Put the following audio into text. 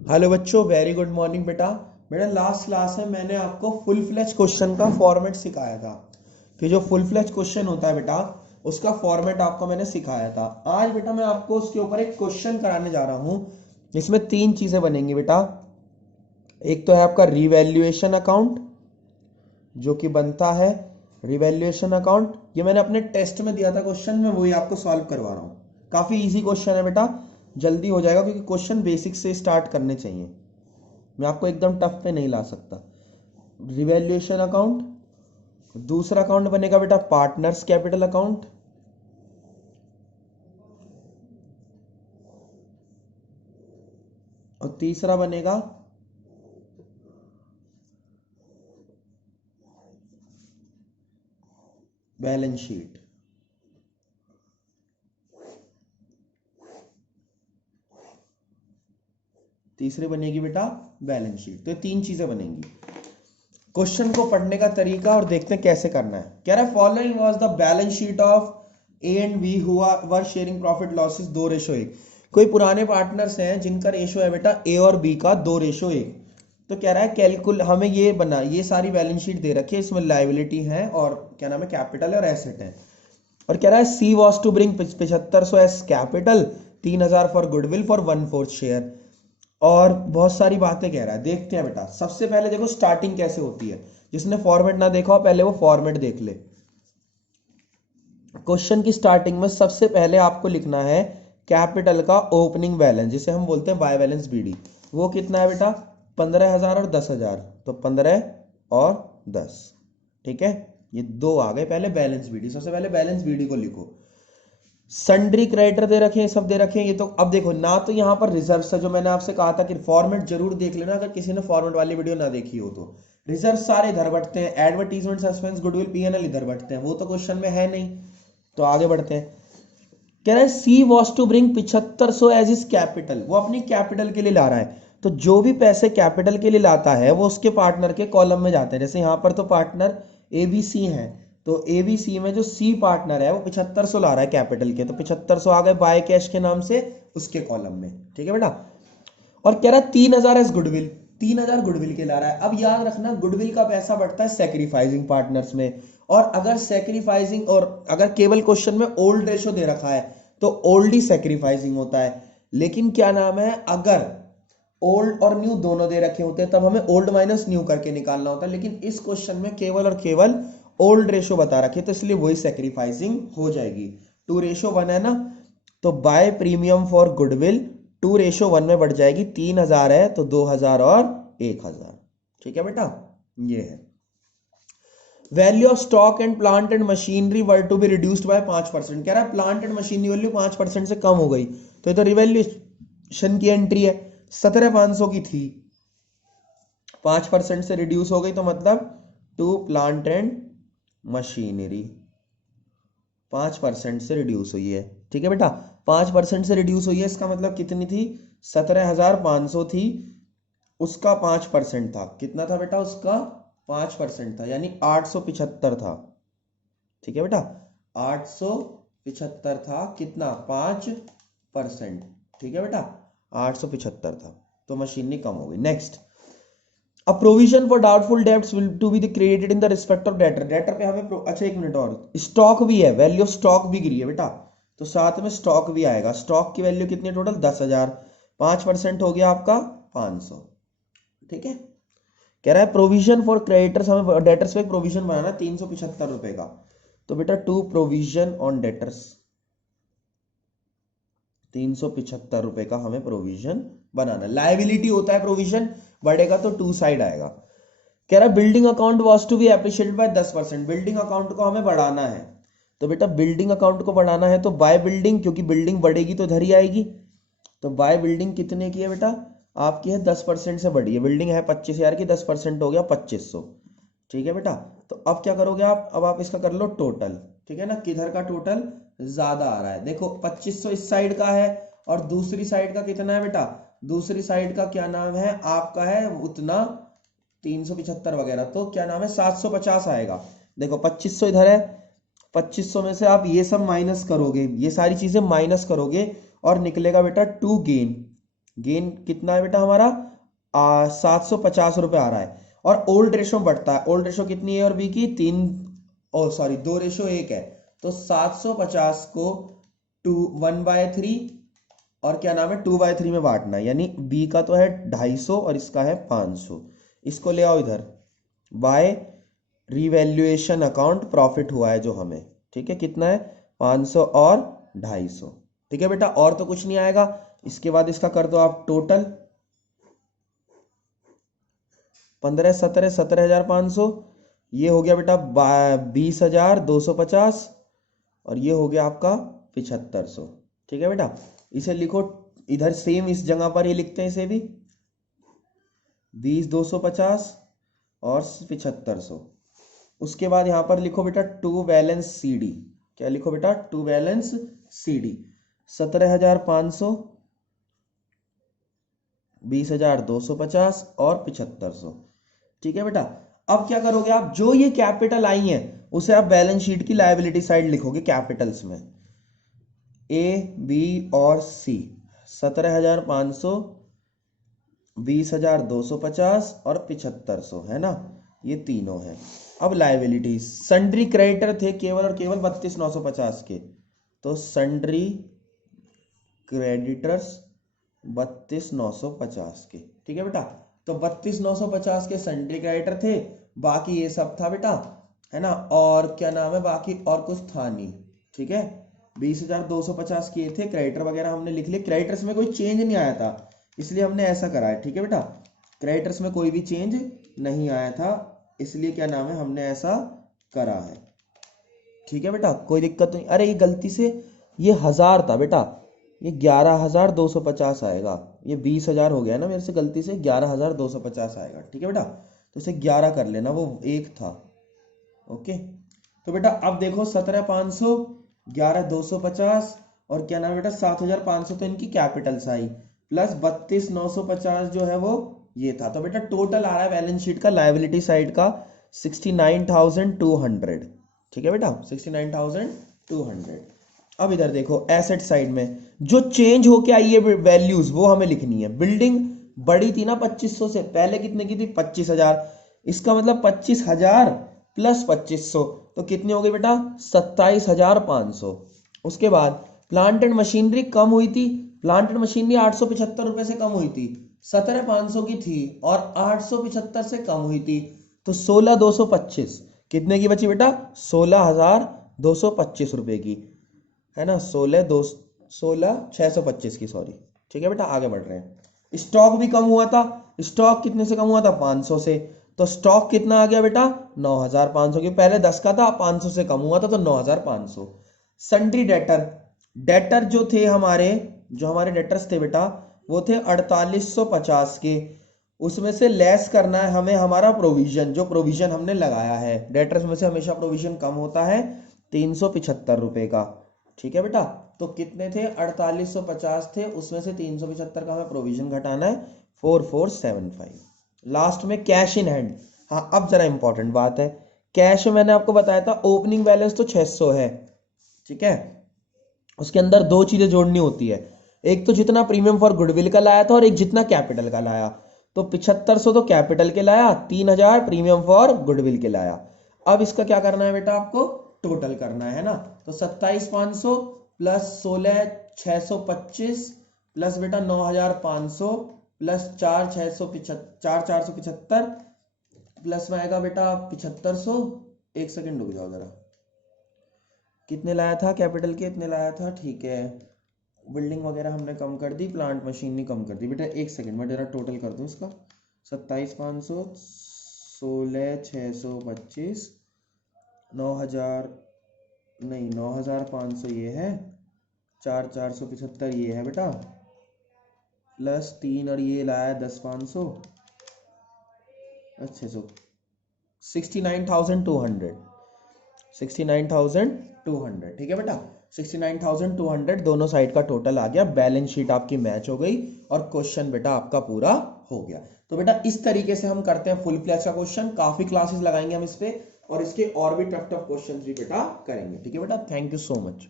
Hello बच्चों, very good morning बेटा। बेटा लास्ट क्लास में मैंने आपको फुल फ्लैश क्वेश्चन का फॉर्मेट सिखाया था कि जो फुल फ्लैश क्वेश्चन होता है बेटा उसका फॉर्मेट आपको मैंने सिखाया था। आज बेटा मैं आपको उसके ऊपर एक क्वेश्चन कराने जा रहा हूँ। इसमें तीन चीजें बनेंगी बेटा। एक तो है आपका रिवैल्यूएशन अकाउंट जो कि बनता है रिवैल्यूएशन अकाउंट। ये मैंने अपने टेस्ट में दिया था क्वेश्चन, में वही आपको सॉल्व करवा रहा हूँ। काफी इजी क्वेश्चन है बेटा, जल्दी हो जाएगा क्योंकि क्वेश्चन बेसिक से स्टार्ट करने चाहिए। मैं आपको एकदम टफ पे नहीं ला सकता। रिवैल्यूएशन अकाउंट, दूसरा अकाउंट बनेगा बेटा पार्टनर्स कैपिटल अकाउंट, और तीसरा बनेगा बैलेंस शीट। तीसरी बनेगी बेटा बैलेंस शीट। तो ये तीन चीजें बनेंगी। क्वेश्चन को पढ़ने का तरीका और देखते हैं कैसे करना है। कह रहा है following was the balance sheet of A and B who were sharing profit losses 2:1। कोई पुराने पार्टनर्स हैं जिनका रेशो है बेटा ए और बी का 2:1। तो कह रहा है कैलकुल, हमें ये बना, ये सारी बैलेंस शीट दे रखी है, इसमें लायबिलिटी है और क्या नाम है कैपिटल है और एसेट है। और कह रहा है she was to bring 7500 as capital, 3000 for goodwill for 1/4 share, और बहुत सारी बातें कह रहा है। देखते हैं बेटा। सबसे पहले देखो स्टार्टिंग कैसे होती है। जिसने फॉर्मेट ना देखा हो पहले वो फॉर्मेट देख ले। क्वेश्चन की स्टार्टिंग में सबसे पहले आपको लिखना है कैपिटल का ओपनिंग बैलेंस, जिसे हम बोलते हैं बाय बैलेंस बीडी। वो कितना है बेटा? 15,000 और 10,000। तो 15 और 10। ठीक है, ये दो आ गए। पहले बैलेंस बीडी, सबसे पहले बैलेंस बीडी को लिखो। सन्ड्री क्रेडिटर दे रखे हैं, सब दे रखे हैं। ये तो अब देखो ना, तो यहाँ पर रिजर्व है जो मैंने आपसे कहा था कि फॉर्मेट जरूर देख लेना अगर किसी ने फॉर्मेट वाली वीडियो ना देखी हो तो। रिजर्व सारे इधर बढ़ते हैं, एडवर्टीजमेंट सस्पेंस गुडविल पीएनएल इधर बढ़ते हैं, वो तो क्वेश्चन में है नहीं। तो आगे बढ़ते हैं। कह रहा है she was to bring 7500 as is capital. वो अपनी कैपिटल के लिए ला रहा है। तो जो भी पैसे कैपिटल के लिए लाता है वो उसके पार्टनर के कॉलम में जाते हैं। जैसे यहाँ पर तो पार्टनर एबीसी है, तो एबीसी में जो सी पार्टनर है वो 7500 ला रहा है कैपिटल के, तो 7500 आ गए बाय कैश के नाम से उसके कॉलम में। ठीक है बेटा। और कह रहा है 3000 एज गुडविल, 3000 गुडविल के ला रहा है। अब याद रखना गुडविल का पैसा बढ़ता है सेक्रीफाइसिंग पार्टनर्स में। और अगर सेक्रीफाइसिंग, और अगर केवल क्वेश्चन में ओल्ड रेशो दे रखा है तो ओल्ड ही सेक्रीफाइसिंग होता है। लेकिन क्या नाम है, अगर ओल्ड और न्यू दोनों दे रखे होते हैं तब हमें ओल्ड माइनस न्यू करके निकालना होता है। लेकिन इस क्वेश्चन में केवल और केवल ओल्ड रेशो बता रखे, तो इसलिए वही सेक्रीफाइसिंग हो जाएगी। 2:1 है ना, तो बाय प्रीमियम फॉर गुडविल 2:1 में बढ़ जाएगी। 3000 है तो 2000 और 1000। ठीक है बेटा, ये है। Value of stock and plant and machinery were to be reduced by 5%। कह रहा है प्लांट एंड मशीनरी वैल्यू 5% से कम हो गई, तो ये तो रिवैल्यूएशन की एंट्री है। 17,500 की थी, 5% से रिड्यूस हो गई, तो मतलब टू प्लांट एंड मशीनरी 5% से रिड्यूस हुई है। ठीक है बेटा, 5% से रिड्यूस हुई है, इसका मतलब कितनी थी? 17,500 थी, उसका 5% था। कितना था बेटा? उसका 5% था, यानी 875 था। ठीक है बेटा, 875 था। कितना? 5%। ठीक है बेटा, 875 था, तो मशीनरी कम हो गई। Next, a provision for doubtful debts will to be created in the respect of debtor. Debtor पे हमें अच्छा एक मिनट, और स्टॉक भी है, वैल्यू ऑफ स्टॉक भी गिरी है बेटा, तो साथ में स्टॉक भी आएगा। स्टॉक की वैल्यू कितनी है टोटल? 10,000। 5% हो गया आपका 500। ठीक है। कह रहा है प्रोविजन फॉर क्रेडिटर्स, हमें डेटर्स पे प्रोविजन बनाना 375 रुपए का। तो बेटा टू प्रोविजन ऑन डेटर्स, 375 रुपए का हमें प्रोविजन बनाना। लायबिलिटी होता है प्रोविजन, बढ़ेगा तो टू साइड आएगा। कह रहा है building account was to be appreciated by 10%। Building account को हमें बढ़ाना है, तो बेटा बिल्डिंग अकाउंट को बढ़ाना है तो बाय बिल्डिंग, क्योंकि बिल्डिंग बढ़ेगी तो इधर ही आएगी। तो बाय बिल्डिंग कितने की है बेटा? आपकी है 10% से बढ़ी है। बिल्डिंग है 25,000 की, 10% हो गया 2500। ठीक है बेटा, तो अब क्या करोगे आप? अब आप इसका कर लो टोटल। ठीक है ना, किधर का टोटल ज्यादा आ रहा है? देखो 2500 इस साइड का है, और दूसरी साइड का कितना है बेटा? दूसरी साइड का क्या नाम है आपका? है उतना 375 वगैरह, तो क्या नाम है 750 आएगा। देखो 2500 इधर है, 2500 में से आप ये सब माइनस करोगे, ये सारी चीजें माइनस करोगे, और निकलेगा बेटा टू गेन। गेन कितना है बेटा हमारा 750 रुपये आ रहा है। और ओल्ड रेशो बढ़ता है, ओल्ड रेशो कितनी है और बी की 2:1 है। तो 750 को 1/3 और क्या नाम है 2/3 में बांटना है, यानी बी का तो है 250 और इसका है 500। इसको ले आओ इधर, बाय रिवैल्यूएशन अकाउंट प्रॉफिट हुआ है जो हमें, ठीक है कितना है 500 और 250, ठीक है बेटा। और तो कुछ नहीं आएगा। इसके बाद इसका कर दो आप टोटल, 15 17 17,500, ये हो गया बेटा 20,250 और ये हो गया आपका 7,500, ठीक है बेटा। इसे लिखो इधर सेम इस जगह पर ये लिखते हैं इसे भी 20,250 और 7,500। उसके बाद यहां पर लिखो बेटा टू बैलेंस सीडी, क्या लिखो बेटा टू बैलेंस सीडी 17,500, 20,250 और 7,500, ठीक है बेटा। अब क्या करोगे आप, जो ये कैपिटल आई है उसे आप बैलेंस शीट की लायबिलिटी साइड लिखोगे कैपिटल्स में, ए बी और सी 17,500, 20,250 और 7,500 है ना, ये तीनों है। अब लायबिलिटी सन्ड्री क्रेडिटर थे केवल और केवल 32,950 के, तो सन्ड्री क्रेडिटर्स 32,950 के, ठीक है बेटा। तो 32,950 के सन्ड्री क्रेडिटर थे, बाकी ये सब था बेटा, है ना। और क्या नाम है बाकी और कुछ था नहीं, ठीक है। 20,250 किए थे, क्रेडिटर वगैरह हमने लिख लिए। क्रेडिटर्स में कोई चेंज नहीं आया था इसलिए हमने ऐसा करा है, ठीक है बेटा। क्रेडिटर्स में कोई भी चेंज नहीं आया था इसलिए क्या नाम है हमने ऐसा करा है, ठीक है बेटा। कोई दिक्कत नहीं। अरे ये गलती से ये 1000 था बेटा, ये 11,250 आएगा, ये 20,000 हो गया ना मेरे से गलती से, 11,250 आएगा, ठीक है बेटा। तो इसे 11 कर लेना, वो एक था, ओके। तो बेटा अब देखो 17,500, 11,250 और क्या नाम है बेटा 7,500, तो इनकी कैपिटल्स आई, प्लस 32,950 जो है वो ये था। तो बेटा टोटल आ रहा है बैलेंस शीट का लायबिलिटी साइड का 69,200, ठीक है बेटा 69,200। अब इधर देखो एसेट साइड में जो चेंज होके आई है वैल्यूज वो हमें लिखनी है। बिल्डिंग बड़ी थी ना 2500 से, पहले कितने की थी 25,000, इसका मतलब 25,000 प्लस 2500 तो कितनी हो गई बेटा 27,500। उसके बाद प्लांट एंड मशीनरी कम हुई थी, प्लांट एंड मशीनरी 875 रुपए से कम हुई थी, 17,500 की थी और 875 से कम हुई थी, तो 16,225 कितने की बची बेटा 16,225 रुपए की, है ना 16,625 की, सॉरी, ठीक है बेटा। आगे बढ़ रहे हैं। स्टॉक भी कम हुआ था, स्टॉक कितने से कम हुआ था 500 से, तो स्टॉक कितना आ गया बेटा 9,500 की, पहले 10 का था 500 से कम हुआ था तो 9,500। सन्ड्री डेटर, डेटर जो थे हमारे, जो हमारे डेटर्स थे बेटा वो थे 4,850 के, उसमें से लेस करना है हमें हमारा प्रोविजन, जो प्रोविजन हमने लगाया है। डेटर्स में से हमेशा प्रोविजन कम होता है 375 रुपए का, ठीक है बेटा। तो कितने थे 4,850 थे, उसमें से 375 का हमें प्रोविजन घटाना है 4,475। लास्ट में कैश इन हैंड। हाँ अब जरा इंपॉर्टेंट बात है, कैश में मैंने आपको बताया था ओपनिंग बैलेंस तो 600 है, ठीक है। उसके अंदर दो चीजें जोड़नी होती है, एक तो जितना प्रीमियम फॉर गुडविल का लाया था और एक जितना कैपिटल का लाया। तो 7,500 तो कैपिटल के लाया, 3,000 प्रीमियम फॉर गुडविल के लाया। अब इसका क्या करना है बेटा आपको टोटल करना है ना, तो 27,500 प्लस 16,625 प्लस बेटा 9,500 प्लस 4,475 प्लस में आएगा बेटा 7,500। एक सेकंड रुक जाओ जरा, कितने लाया था कैपिटल के, इतने लाया था, ठीक है। बिल्डिंग वगैरह हमने कम कर दी, प्लांट मशीनरी कम कर दी बेटा। एक सेकंड में जरा टोटल कर दूं इसका, 27,500, 16,625, 9,000 नहीं 9,500 ये है, 4,475 ये है बेटा, प्लस 3 और ये लाया 10,500, अच्छा 69,200, 69,200, ठीक है बेटा 69,200 दोनों साइड का टोटल आ गया। बैलेंस शीट आपकी मैच हो गई और क्वेश्चन बेटा आपका पूरा हो गया। तो बेटा इस तरीके से हम करते हैं फुल फ्लैश का क्वेश्चन, काफी क्लासेस लगाएंगे हम इस पे और इसके और भी टफ टफ क्वेश्चन भी बेटा करेंगे, ठीक है बेटा। Thank you so much.